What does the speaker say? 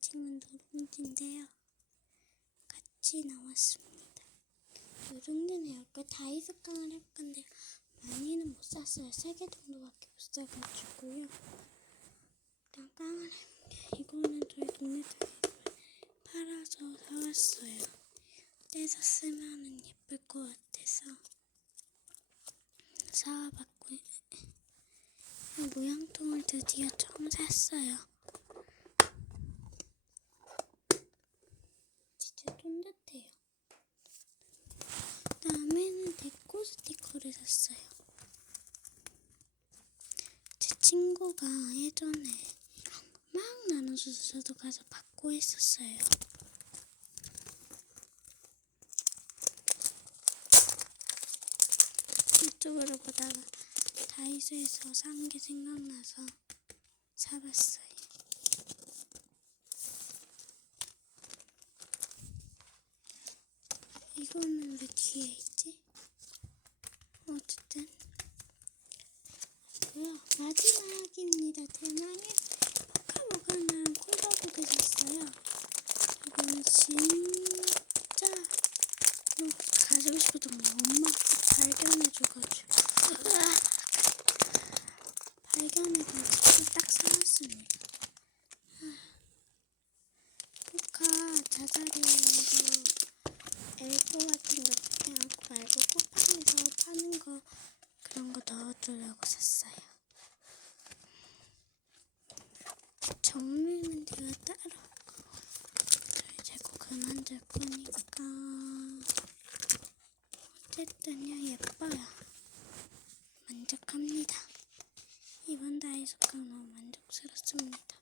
친구는 누룽지인데요. 같이 나왔습니다. 누룽지는 여기 다이소 깡을 할 건데 많이는 못 샀어요. 세 개 정도밖에 못 사가지고요. 일단 깡을 해볼게요. 이거는 저희 동네 장에 팔아서 사왔어요. 떼서 쓰면은 예쁠 것 같아서 사와봤고요. 모양통을 드디어 처음 샀어요. 진짜 쫀득해요. 데코 스티커를 샀어요. 제 친구가 예전에 막 나눠줘서 저도 가서 받고 했었어요. 유튜브를 보다가 다이소에서 산 게 생각나서 사봤어요. 이거는 왜 뒤에 있지? 어쨌든 뭐야 마지막입니다. 대망의 포카보가는 콜라보를 샀어요. 이거는 진짜 어, 가지고 싶었던 거 엄마가 발견해줘가지고 발견해가지고 딱 사왔습니다. 포카 자자리로 엘보 같은 거 그냥 말고 쿠팡에서 파는 거 그런 거 넣어주려고 샀어요. 정리는 제가 따로 하고 저희 재고 그만 둘 거니까 어쨌든요 예뻐요. 만족합니다. 이번 다이소가 너무 만족스럽습니다.